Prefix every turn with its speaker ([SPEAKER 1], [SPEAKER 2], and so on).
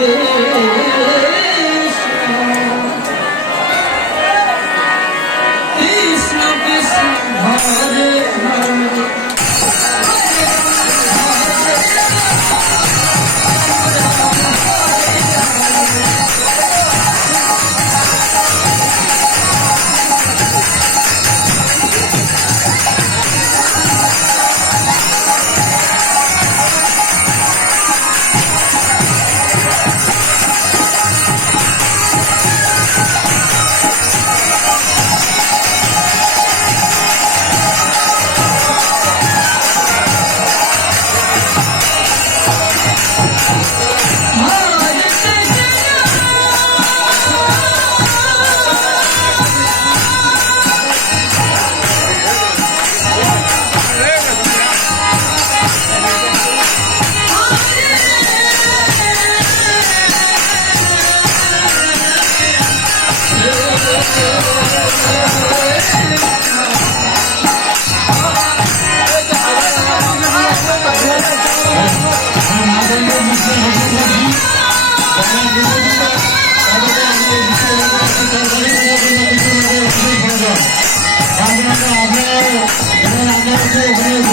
[SPEAKER 1] Yeah. Amen.